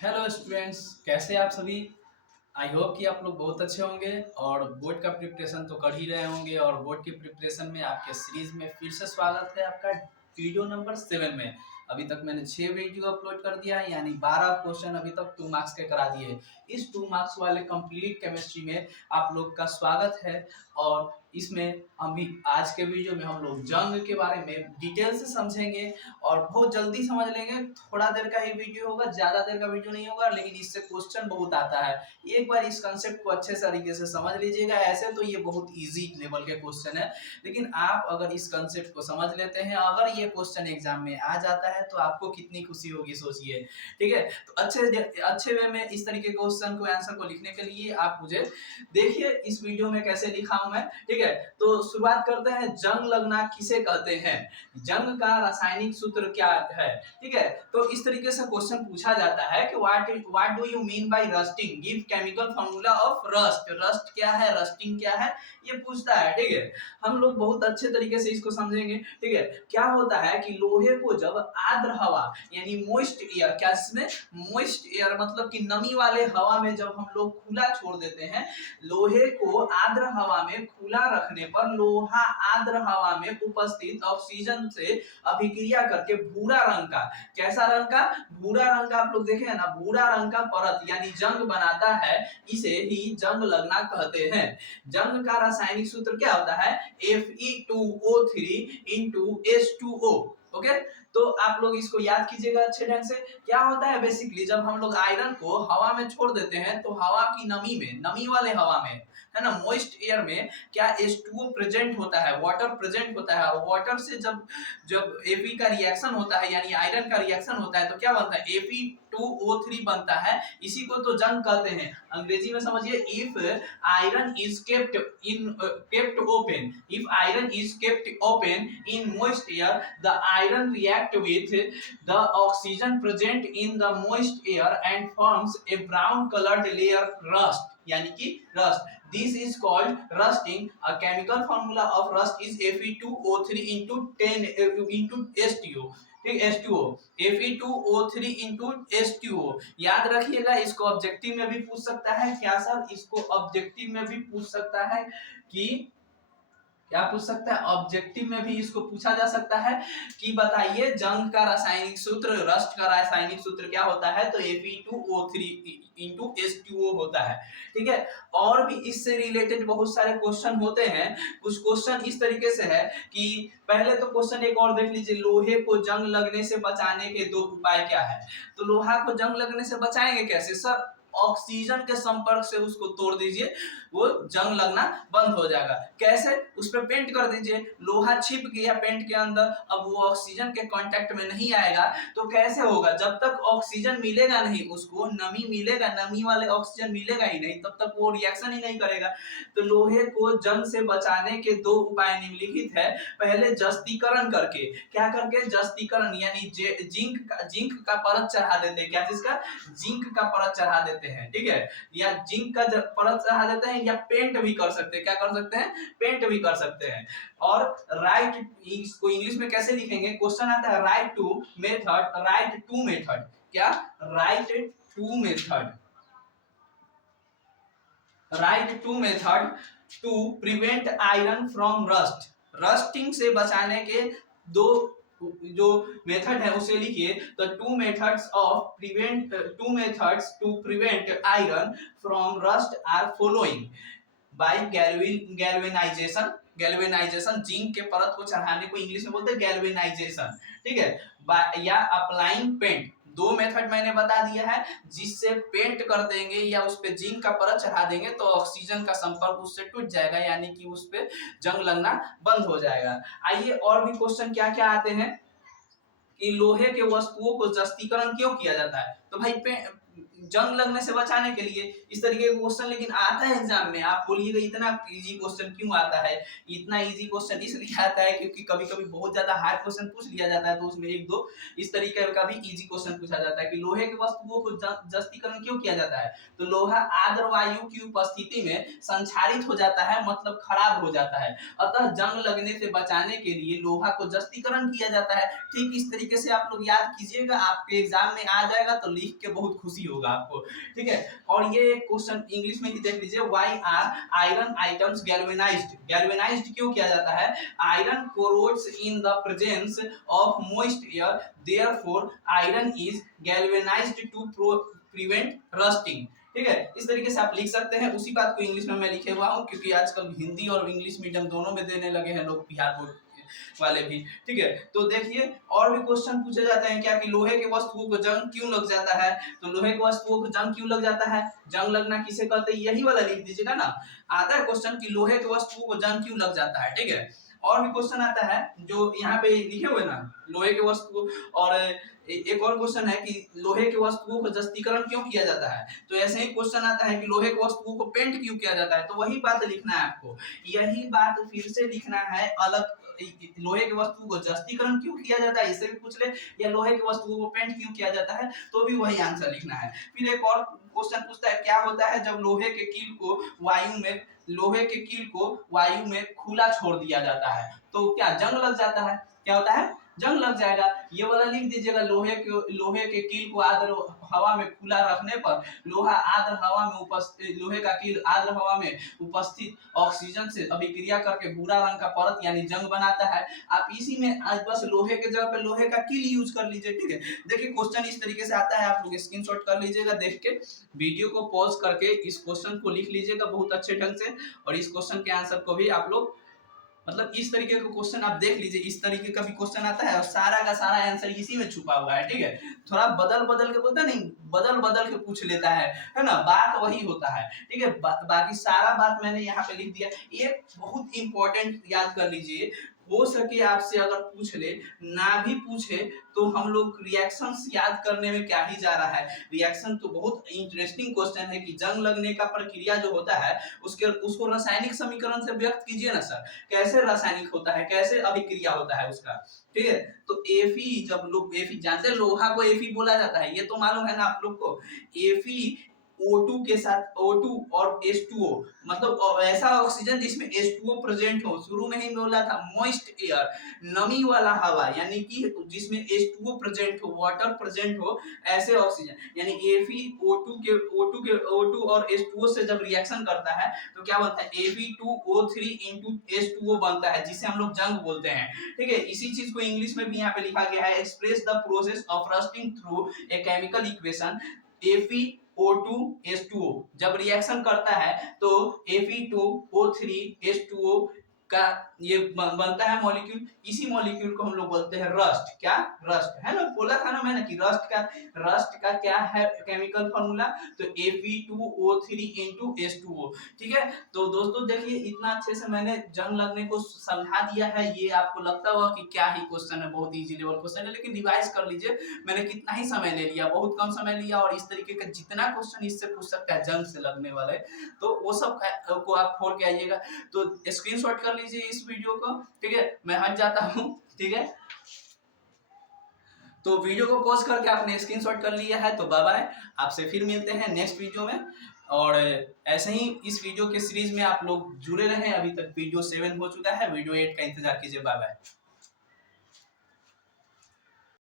Hello students, कैसे आप सभी। आई होप कि आप लोग बहुत अच्छे होंगे और बोर्ड का प्रिपरेशन तो कर ही रहे होंगे। और बोर्ड की प्रिपरेशन में आपके सीरीज में फिर से स्वागत है आपका वीडियो नंबर 7 में। अभी तक मैंने 6 वीडियो अपलोड कर दिया है, यानी 12 क्वेश्चन अभी तक 2 मार्क्स के करा दिए। इस 2 मार्क्स वाले कंप्लीट केमिस्ट्री में आप लोग का स्वागत है। और इसमें अभी आज के वीडियो में हम लोग जंग के बारे में डिटेल से समझेंगे और बहुत जल्दी समझ लेंगे। थोड़ा देर का ही वीडियो होगा, ज्यादा देर का वीडियो नहीं होगा, लेकिन इससे क्वेश्चन बहुत आता है। एक बार इस कंसेप्ट को अच्छे तरीके से समझ लीजिएगा। ऐसे तो ये बहुत इजी लेवल के क्वेश्चन है, लेकिन आप अगर इस कंसेप्ट को समझ लेते हैं, अगर ये क्वेश्चन एग्जाम में आ जाता है तो आपको कितनी खुशी होगी सोचिए। ठीक है, तो अच्छे वे में इस तरीके के क्वेश्चन को आंसर को लिखने के लिए आप मुझे देखिए इस वीडियो में कैसे लिखा हूं मैं। ठीक है, तो शुरुआत करते हैं। जंग लगना किसे कहते हैं, जंग का रासायनिक सूत्र क्या है। ठीक है, तो इस तरीके से क्वेश्चन पूछा जाता है कि what do you mean by rusting, give chemical formula of rust. Rust क्या है, रस्टिंग क्या है, ये पूछता है। ठीक है, हम लोग बहुत अच्छे तरीके से इसको समझेंगे। ठीक है, क्या होता है कि लोहे को जब आर्द्र हवा यानी मोइस्ट एयर, क्या इसमें मोइस्ट एयर मतलब कि नमी वाले हवा में जब हम लोग खुला छोड़ देते हैं, लोहे को आर्द्र हवा में खुला रखने पर लोहा आर्द्र हवा में उपस्थित ऑक्सीजन से अभिक्रिया करके भूरा रंग का, कैसा रंग का, भूरा रंग का, आप लोग देखे हैं ना, भूरा रंग का परत यानी जंग बनाता है। इसे ही जंग लगना कहते हैं। जंग का रासायनिक सूत्र क्या होता है, Fe2O3 इंटू H2O। ओके, तो आप लोग इसको याद कीजिएगा अच्छे ढंग से। क्या होता है बेसिकली, जब हम लोग आयरन को हवा में छोड़ देते हैं तो हवा की नमी में, नमी वाले हवा में है ना, मोइस्ट एयर में क्या H2O प्रेजेंट होता है, वाटर प्रेजेंट होता है। वाटर से जब जब Fe का रिएक्शन होता है यानी आयरन का रिएक्शन होता है तो क्या बनता है, Fe2O3 बनता है। इसी को तो जंग कहते हैं। अंग्रेजी में समझिए, if iron is kept open, if iron is kept open in moist air, the iron react with the oxygen present in the moist air and forms a brown colored layer, rust, यानी कि rust. This is called rusting. A chemical formula of rust is Fe2O3 into 10 into H2O. ठीक, H2O, Fe2O3 into H2O। याद रखिएगा, इसको objective में भी पूछ सकता है। क्या सर, इसको ऑब्जेक्टिव में भी पूछ सकता है कि क्या पूछ सकता है, ऑब्जेक्टिव में भी इसको पूछा जा सकता है कि बताइए जंग का रासायनिक सूत्र, रस्ट का रासायनिक सूत्र क्या होता है, तो Fe2O3 इंटू H2O होता है। ठीक है, और भी इससे रिलेटेड बहुत सारे क्वेश्चन होते हैं। कुछ क्वेश्चन इस तरीके से है कि पहले तो क्वेश्चन एक और देख लीजिए, लोहे को जंग लगने से बचाने के 2 उपाय क्या है। तो लोहा को जंग लगने से बचाएंगे कैसे सर, ऑक्सीजन के संपर्क से उसको तोड़ दीजिए, वो जंग लगना बंद हो जाएगा। कैसे, उस पर पेंट कर दीजिए, लोहा छिप गया पेंट के अंदर, अब वो ऑक्सीजन के कांटेक्ट में नहीं आएगा। तो कैसे होगा, जब तक ऑक्सीजन मिलेगा नहीं, उसको नमी मिलेगा, नमी वाले ऑक्सीजन मिलेगा ही नहीं, तब तक वो रिएक्शन ही नहीं करेगा। तो लोहे को जंग से बचाने के 2 उपाय निम्नलिखित है। पहले जस्तीकरण करके, क्या करके, जस्तीकरण यानी जिंक का परत चढ़ा देते हैं। क्या चीज का, जिंक का परत चढ़ा देते हैं। ठीक है, या जिंक का परत चढ़ा देते हैं, या पेंट भी कर सकते हैं। क्या कर सकते हैं, पेंट भी कर सकते हैं। और राइट, इसको इंग्लिश में कैसे लिखेंगे, क्वेश्चन आता है राइट टू मेथड, क्या, write two method to prevent iron from rust. Rusting से बचाने के 2 जो मेथड है उसे लिखिए। तो 2 methods to prevent iron from rust are following by galvanization. Galvanization, zinc के परत को चढ़ाने को इंग्लिश में बोलते हैं गैल्वेनाइजेशन। ठीक है, या अप्लाइंग पेंट। 2 मेथड मैंने बता दिया है, जिससे पेंट कर देंगे या उस पे जिंक का परत चढ़ा देंगे तो ऑक्सीजन का संपर्क उससे टूट जाएगा, यानी कि उस पे जंग लगना बंद हो जाएगा। आइए और भी क्वेश्चन क्या क्या आते हैं कि लोहे के वस्तुओं को जस्तीकरण क्यों किया जाता है। तो भाई जंग लगने से बचाने के लिए इस तरीके का क्वेश्चन लेकिन आता है एग्जाम में। आप बोलिएगा इतना इजी क्वेश्चन क्यों आता है, इतना इजी क्वेश्चन इसलिए आता है क्योंकि कभी कभी बहुत ज्यादा हार्ड क्वेश्चन पूछ लिया जाता है, तो उसमें 1-2 इस तरीके का भी इजी क्वेश्चन पूछा जाता है कि लोहे के वस्तुओं को जस्तीकरण क्यों किया जाता है। तो लोहा आर्द्र वायु की उपस्थिति में संक्षारित हो जाता है, मतलब खराब हो जाता है, अतः जंग लगने से बचाने के लिए लोहा को जस्तीकरण किया जाता है। ठीक इस तरीके से आप लोग याद कीजिएगा, आपके एग्जाम में आ जाएगा तो लिख के बहुत खुशी खुशी होगा आपको, ठीक है। और ये क्वेश्चन इंग्लिश में ही देख लीजिए, why are iron items galvanized, galvanized क्यों किया जाता है, iron corrodes in the presence of moist air, therefore iron is galvanized to prevent rusting, ठीक है। इस तरीके से आप लिख सकते हैं। उसी बात को इंग्लिश में मैं लिखे हुआ हूँ, क्योंकि आजकल हिंदी और इंग्लिश मीडियम दोनों में देने लगे हैं लोग, बिहार बोर्ड वाले भी, ठीक है। तो देखिए और भी क्वेश्चन पूछे जाते हैं क्या कि लोहे के वस्तुओं को जंग क्यों लग जाता है, तो लोहे के वस्तुओं को जंग क्यों लग जाता है, जंग लगना किसे कहते हैं, यही वाला लिख दीजिएगा ना। आता है क्वेश्चन कि लोहे के वस्तुओं को जंग क्यों लग जाता है, ठीक है। और भी क्वेश्चन आता है जो यहाँ पे लिखे हुए ना, लोहे के वस्तु, और एक और क्वेश्चन है कि लोहे के वस्तुओं को जस्तीकरण क्यों किया जाता है, तो ऐसे ही क्वेश्चन आता है कि लोहे के वस्तुओं को पेंट क्यों किया जाता है, तो वही बात लिखना है आपको, यही बात फिर से लिखना है अलग। लोहे के वस्तु को जस्तीकरण क्यों किया जाता है इसे भी पूछ ले, या लोहे के वस्तुओं को पेंट क्यों किया जाता है, तो भी वही आंसर लिखना है। फिर एक और क्वेश्चन पूछता है क्या होता है जब लोहे के कील को वायु में, लोहे के कील को वायु में खुला छोड़ दिया जाता है, तो क्या जंग लग जाता है, क्या होता है, जंग लग जाएगा। ये वाला लिख दीजिएगा, लोहे के कील को आर्द्र हवा में खुला रखने पर लोहा आर्द्र हवा में उपस्थित, लोहे का कील आर्द्र हवा में उपस्थित ऑक्सीजन से अभिक्रिया करके भूरा रंग का परत यानी जंग बनाता है। आप इसी में आज बस लोहे के जगह पे लोहे का कील यूज कर लीजिए, ठीक है। देखिए क्वेश्चन इस तरीके से आता है, आप लोग स्क्रीनशॉट कर लीजिएगा, देख के वीडियो को पॉज करके इस क्वेश्चन को लिख लीजिएगा बहुत अच्छे ढंग से, और इस क्वेश्चन के आंसर को भी आप लोग मतलब इस तरीके का क्वेश्चन आप देख लीजिए, इस तरीके का भी क्वेश्चन आता है और सारा का सारा आंसर इसी में छुपा हुआ है, ठीक है। थोड़ा बदल बदल के बोलता नहीं, बदल बदल के पूछ लेता है ना, बात वही होता है, ठीक है। बाकी सारा बात मैंने यहाँ पे लिख दिया। ये बहुत इंपॉर्टेंट याद कर लीजिए, हो सके आपसे अगर पूछ ले, ना भी पूछे तो हम लोग रिएक्शंस याद करने में क्या ही जा रहा है। रिएक्शन तो बहुत इंटरेस्टिंग क्वेश्चन है कि जंग लगने का प्रक्रिया जो होता है उसको रासायनिक समीकरण से व्यक्त कीजिए ना सर, कैसे रासायनिक होता है, कैसे अभिक्रिया होता है उसका, ठीक है। तो एफी, जब लोग एफी जानते हैं, लोहा को एफी बोला जाता है, ये तो मालूम है ना आप लोग को। एफी O2 के साथ O2 और H2O, मतलब ऐसा ऑक्सीजन जिसमें H2O प्रेजेंट हो, शुरू में ही बोला था मॉइस्ट एयर, नमी वाला हवा, यानी कि जिसमें H2O प्रेजेंट हो, वाटर प्रेजेंट हो, ऐसे ऑक्सीजन, यानी O2 और H2O से जब रिएक्शन करता है तो क्या बनता है, Fe2O3 into H2O बनता है, जिसे हम लोग जंग बोलते हैं, ठीक है। इसी चीज को इंग्लिश में भी यहाँ पे लिखा गया है, express the process of rusting through a chemical equation, Fe2O2H2O जब रिएक्शन करता है तो Fe2O3H2O का ये बनता है मॉलिक्यूल, इसी मॉलिक्यूल को हम लोग बोलते हैं रस्ट, क्या, रस्ट है ना, बोला था ना मैंने कि रस्ट का क्या है केमिकल फार्मूला, तो Fe2O3 into H2O, ठीक है। तो दोस्तों देखिए इतना अच्छे से मैंने जंग लगने को समझा दिया है, ये आपको लगता होगा कि क्या ही क्वेश्चन है, बहुत इजी लेवल क्वेश्चन है, लेकिन रिवाइज कर लीजिए, मैंने कितना ही समय ले लिया, बहुत कम समय लिया, और इस तरीके का जितना क्वेश्चन इससे पूछ सकता है जंग से लगने वाले, तो वो सब को आप फोड़ के आइएगा। तो स्क्रीनशॉट कर लीजिए इस वीडियो को, ठीक है। मैं हट जाता हूँ, ठीक है। तो वीडियो को पॉज करके आपने स्क्रीनशॉट कर लिया है, तो बाय बाय, आपसे फिर मिलते हैं नेक्स्ट वीडियो में। और ऐसे ही इस वीडियो के सीरीज में आप लोग जुड़े रहें, अभी तक वीडियो 7 हो चुका है, वीडियो 8 का इंतजार कीजिए। Bye bye.